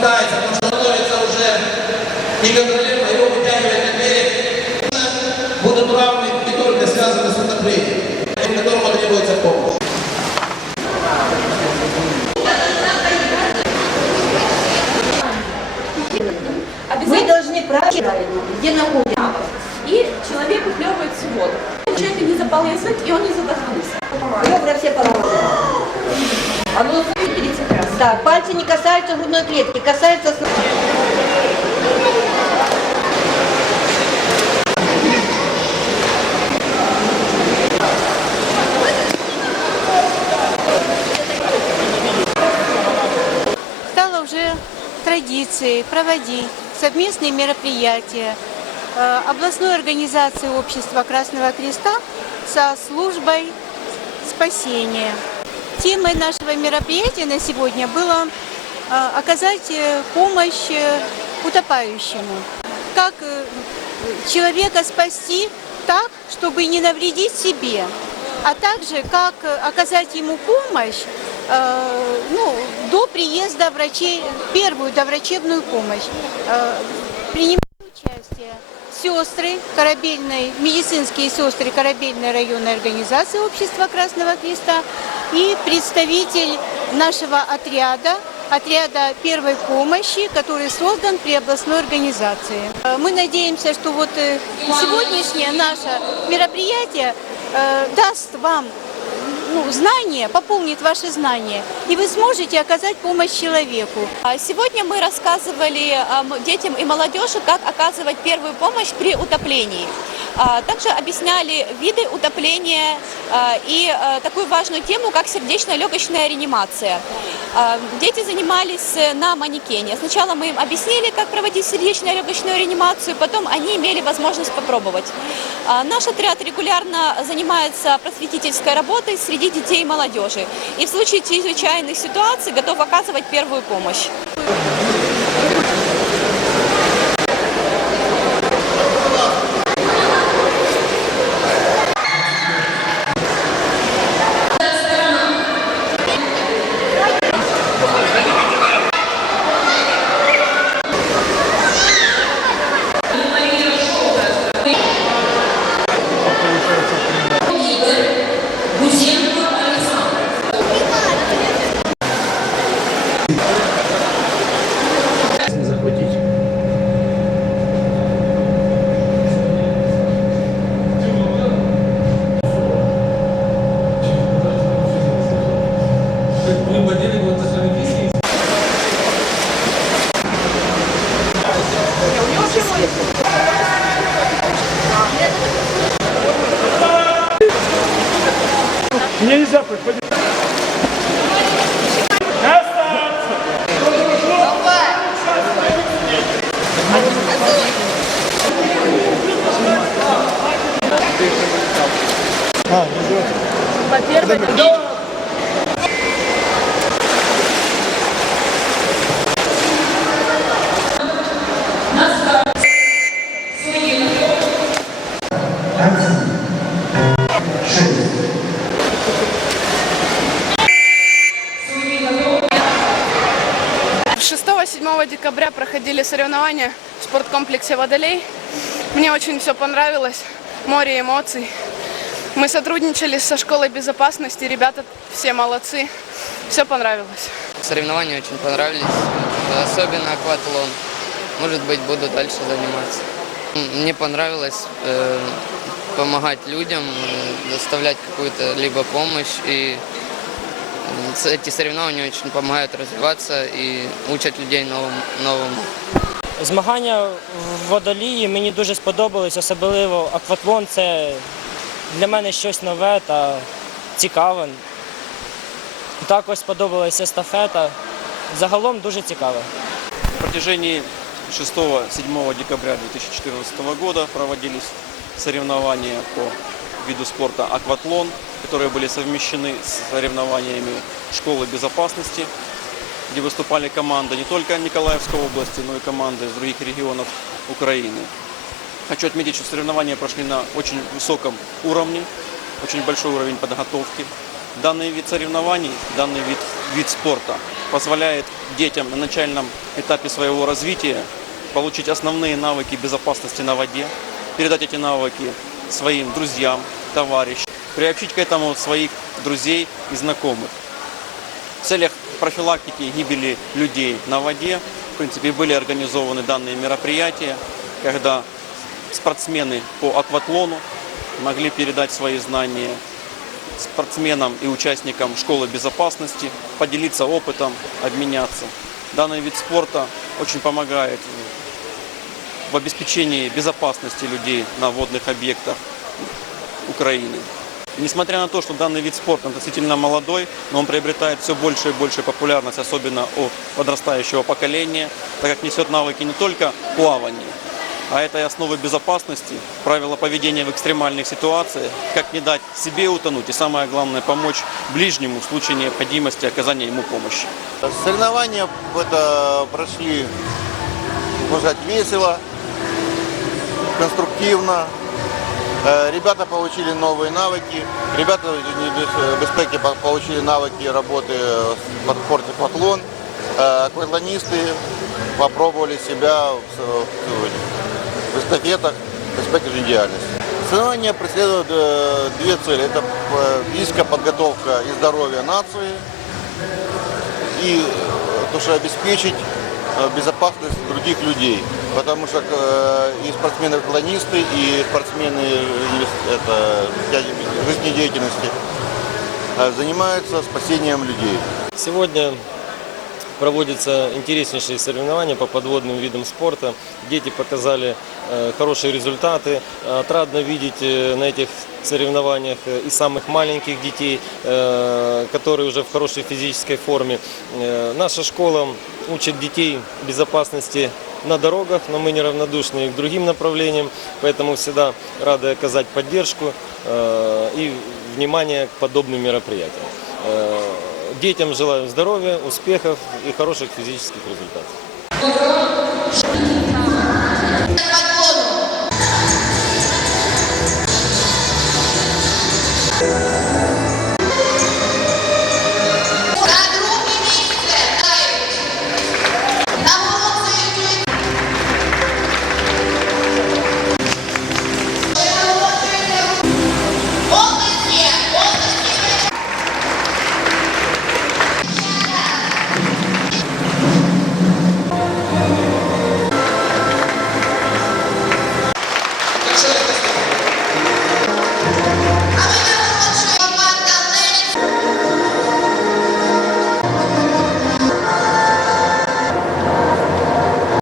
катается, потому что становится уже неконтролируемо, его вытягивает на берег. Будут травмы, не только связаны с утоплением, которому требуется помощь. Мы должны правильно, где находимся. и человек уплевывается в воду. Человек не заполняет и он не задохнулся. Ребра все положены. 30 раз. Так, пальцы не касаются грудной клетки, касаются... стало уже традицией проводить совместные мероприятия э, областной организации Общества Красного Креста со службой спасения. Темой нашего мероприятия на сегодня было э, оказать э, помощь э, утопающему. Как человека спасти так, чтобы не навредить себе, а также как оказать ему помощь ну, до приезда врачей, первую доврачебную помощь. Принимали участие сестры корабельной, медицинские сестры корабельной районной организации Общества Красного Креста и представитель нашего отряда, отряда первой помощи, который создан при областной организации. Э, Мы надеемся, что вот э, сегодняшнее наше мероприятие э, даст вам ну, знания, пополнит ваши знания, и вы сможете оказать помощь человеку. А Сегодня мы рассказывали детям и молодежи, как оказывать первую помощь при утоплении. А, Также объясняли виды утопления а, и а, такую важную тему, как сердечно-легочная реанимация. Дети занимались э, на манекене. Сначала мы им объяснили, как проводить сердечно-легочную реанимацию, потом они имели возможность попробовать. Наш отряд регулярно занимается просветительской работой среди детей и молодежи. И в случае чрезвычайных ситуаций готов оказывать первую помощь. Проходили соревнования в спорткомплексе «Водолей». Мне очень все понравилось, море эмоций. Мы сотрудничали со школой безопасности, ребята все молодцы, все понравилось. Соревнования очень понравились, особенно акватлон. Может быть, буду дальше заниматься. Мне понравилось э, помогать людям, э, доставлять какую-то либо помощь. И эти соревнования очень помогают развиваться и учат людей новому. новому. Змагання в водолії мені дуже сподобались, особливо акватлон це для мене щось нове та цікаве. Також сподобалася естафета. Загалом дуже цікаво. В протяжении 6-7 декабря 2014 года проводились соревнования по виду спорта акватлон, которые были совмещены с соревнованиями школы безопасности, где выступали команды не только Николаевской области, но и команды из других регионов Украины. Хочу отметить, что соревнования прошли на очень высоком уровне, очень большой уровень подготовки. Данный вид соревнований, данный вид вид спорта позволяет детям на начальном этапе своего развития получить основные навыки безопасности на воде, передать эти навыки своим друзьям, товарищам, приобщить к этому своих друзей и знакомых. В целях профилактики гибели людей на воде, в принципе, были организованы данные мероприятия, когда спортсмены по акватлону могли передать свои знания спортсменам и участникам школы безопасности, поделиться опытом, обменяться. Данный вид спорта очень помогает в обеспечении безопасности людей на водных объектах Украины. Несмотря на то, что данный вид спорта относительно молодой, но он приобретает все больше и больше популярность, особенно у подрастающего поколения, так как несет навыки не только плавания, а это и основы безопасности, правила поведения в экстремальных ситуациях, как не дать себе утонуть и самое главное помочь ближнему в случае необходимости оказания ему помощи. Соревнования это прошли, можно сказать, весело, конструктивно. Э, Ребята получили новые навыки. Ребята в безпеки по- получили навыки работы в спорте фатлон. Э, Акватлонисты попробовали себя в эстафетах безпеки жизнедеятельности. Соревнования преследуют э, две цели. Это э, физическая подготовка и здоровье нации и э, то, что обеспечить э, безопасность других людей. Потому что э, и спортсмены-клонисты, и спортсмены э, это, жизнедеятельности э, занимаются спасением людей. Сегодня проводятся интереснейшие соревнования по подводным видам спорта. Дети показали э, хорошие результаты. Отрадно видеть э, на этих соревнованиях э, и самых маленьких детей, э, которые уже в хорошей физической форме. Э, Наша школа учит детей безопасности на дорогах, но мы неравнодушны и к другим направлениям, поэтому всегда рады оказать поддержку э, и внимание к подобным мероприятиям. Э, Детям желаю здоровья, успехов и хороших физических результатов.